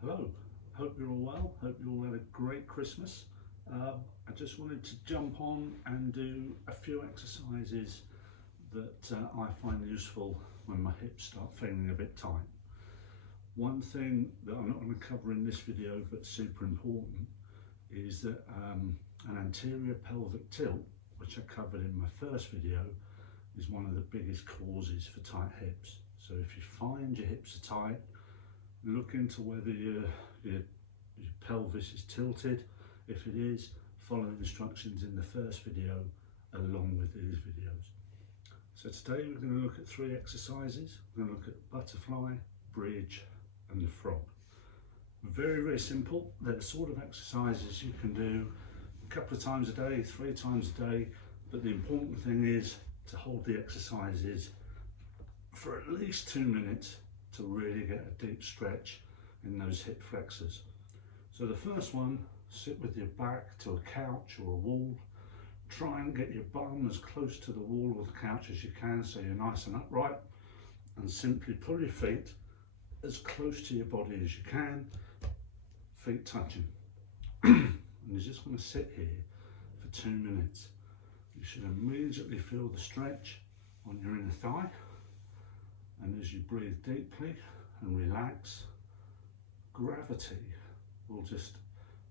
Hello, hope you're all well, hope you all had a great Christmas. I just wanted to jump on and do a few exercises that I find useful when my hips start feeling a bit tight. One thing that I'm not going to cover in this video but super important is that an anterior pelvic tilt, which I covered in my first video, is one of the biggest causes for tight hips. So if you find your hips are tight, look into whether your pelvis is tilted. If it is, follow the instructions in the first video along with these videos. So today we're going to look at 3 exercises. We're going to look at butterfly, bridge and the frog. Very, very simple. They're the sort of exercises you can do a couple of times a day, 3 times a day, but the important thing is to hold the exercises for at least 2 minutes to really get a deep stretch in those hip flexors. So the first one, sit with your back to a couch or a wall. Try and get your bum as close to the wall or the couch as you can so you're nice and upright, and simply pull your feet as close to your body as you can, feet touching. And you're just going to sit here for 2 minutes. You should immediately feel the stretch on your inner thigh. And as you breathe deeply and relax, gravity will just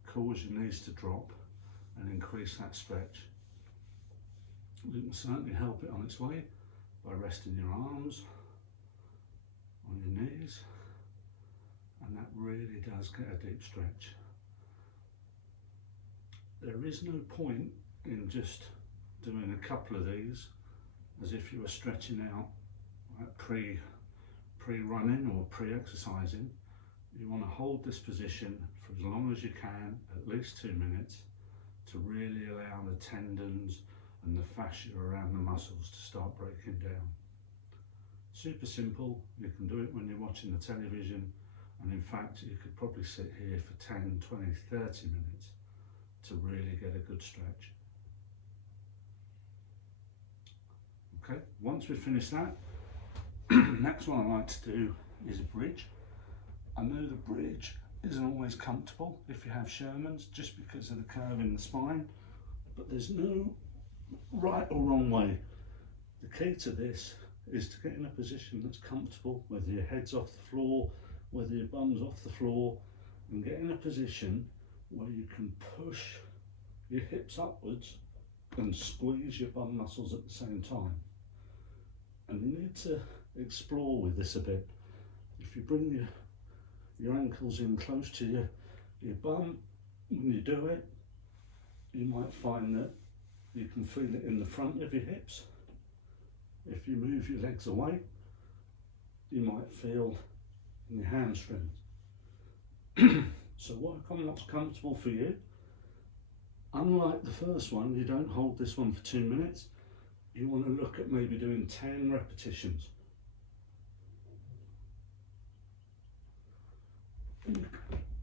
cause your knees to drop and increase that stretch. You can certainly help it on its way by resting your arms on your knees, and that really does get a deep stretch. There is no point in just doing a couple of these as if you were stretching out pre-running or pre-exercising. You want to hold this position for as long as you can, at least 2 minutes, to really allow the tendons and the fascia around the muscles to start breaking down. Super simple. You can do it when you're watching the television, and in fact you could probably sit here for 10, 20, 30 minutes to really get a good stretch. Okay, once we finish that, next one I like to do is a bridge. I know the bridge isn't always comfortable if you have Shermans, just because of the curve in the spine, but there's no right or wrong way. The key to this is to get in a position that's comfortable, whether your head's off the floor, whether your bum's off the floor, and get in a position where you can push your hips upwards and squeeze your bum muscles at the same time. And you need to explore with this a bit. If you bring your ankles in close to your bum when you do it, you might find that you can feel it in the front of your hips. If you move your legs away, you might feel in your hamstrings. So work on what's comfortable for you. Unlike the first one, you don't hold this one for 2 minutes. You want to look at maybe doing 10 repetitions.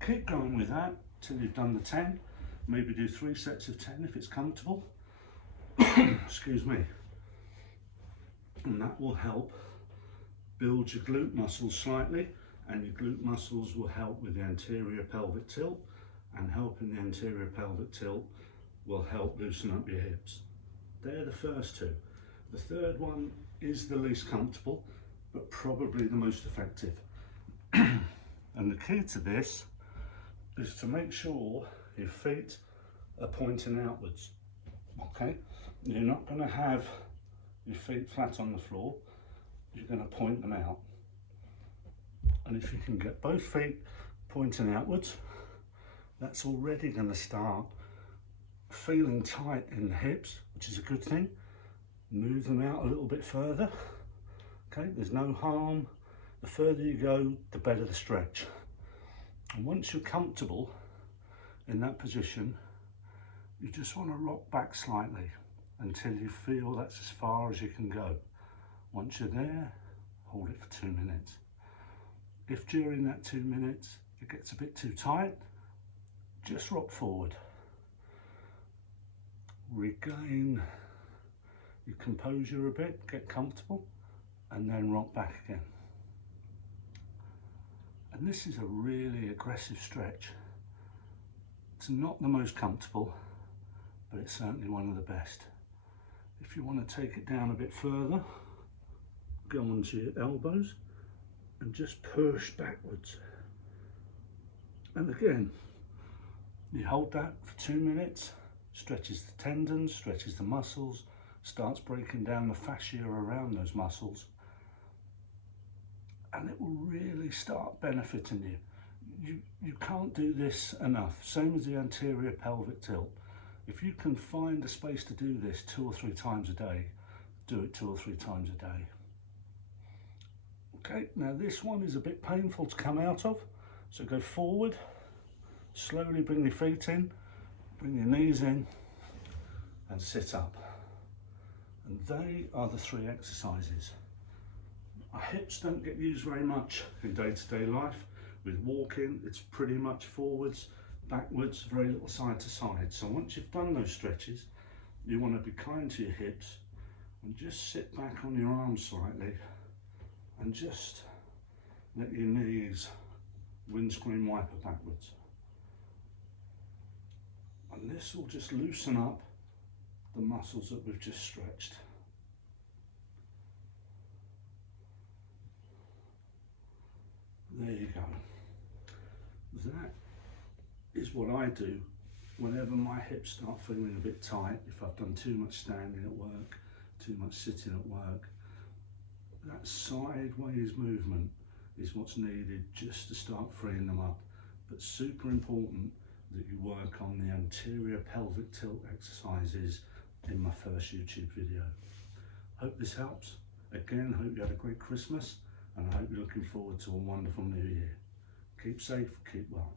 Keep going with that till you've done the 10. Maybe do 3 sets of 10 if it's comfortable. Excuse me. And that will help build your glute muscles slightly, and your glute muscles will help with the anterior pelvic tilt, and helping the anterior pelvic tilt will help loosen up your hips. They're the first 2. The third one is the least comfortable, but probably the most effective. And the key to this is to make sure your feet are pointing outwards. Okay? You're not going to have your feet flat on the floor, you're going to point them out. And if you can get both feet pointing outwards, that's already going to start feeling tight in the hips, which is a good thing. Move them out a little bit further. Okay, there's no harm. The further you go, the better the stretch. And once you're comfortable in that position, you just want to rock back slightly until you feel that's as far as you can go. Once you're there, hold it for 2 minutes. If during that 2 minutes it gets a bit too tight, just rock forward. Regain your composure a bit, get comfortable, and then rock back again. And this is a really aggressive stretch. It's not the most comfortable, but it's certainly one of the best. If you want to take it down a bit further, go onto your elbows and just push backwards. And again, you hold that for 2 minutes, stretches the tendons, stretches the muscles, starts breaking down the fascia around those muscles, and it will really start benefiting you. You can't do this enough. Same as the anterior pelvic tilt. If you can find a space to do this 2 or 3 times a day, do it 2 or 3 times a day. Okay, now this one is a bit painful to come out of, so go forward, slowly bring your feet in, bring your knees in, and sit up. And they are the 3 exercises. Our hips don't get used very much in day-to-day life. With walking, it's pretty much forwards, backwards, very little side to side. So once you've done those stretches, you want to be kind to your hips and just sit back on your arms slightly and just let your knees windscreen wiper backwards. And this will just loosen up the muscles that we've just stretched. There you go. That is what I do whenever my hips start feeling a bit tight, if I've done too much standing at work, too much sitting at work. That sideways movement is what's needed just to start freeing them up. But super important that you work on the anterior pelvic tilt exercises in my first YouTube video. Hope this helps. Again, hope you had a great Christmas, and I hope you're looking forward to a wonderful new year. Keep safe, keep well.